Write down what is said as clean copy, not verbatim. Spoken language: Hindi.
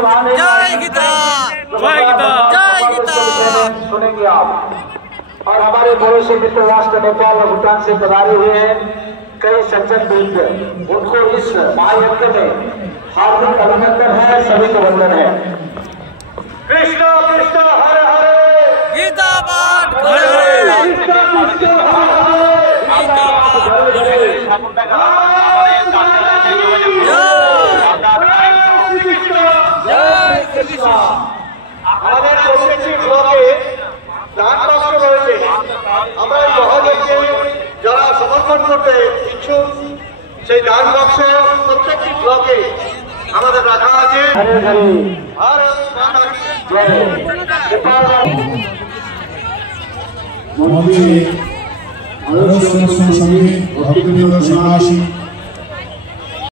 जय गीता, जय गीता, जय गीता सुनेंगे आप। और हमारे पड़ोसी मित्र राष्ट्र नेपाल और भूटान से पधारे हुए हैं कई सज्जन वृंद, उनको इस महायज्ञ में हार्दिक अभिनंदन है, सभी को वंदन है। कृष्ण कृष्ण हरे हरे, गीता पाठ हरे हरे, कृष्ण कृष्ण हरे हरे, गीता पाठ हरे हरे। जय कृष्ण। আমাদের প্রত্যেকটি ব্লকে দান বাক্স রয়েছে, আমরা এই মহাযজ্ঞে যারা সমর্থন করতে ইচ্ছুক সেই দান বাক্স প্রত্যেকটি ব্লকে আমাদের রাখা আছে। ভক্তিবৃন্দ সঙ্গে সন্ন্যাসী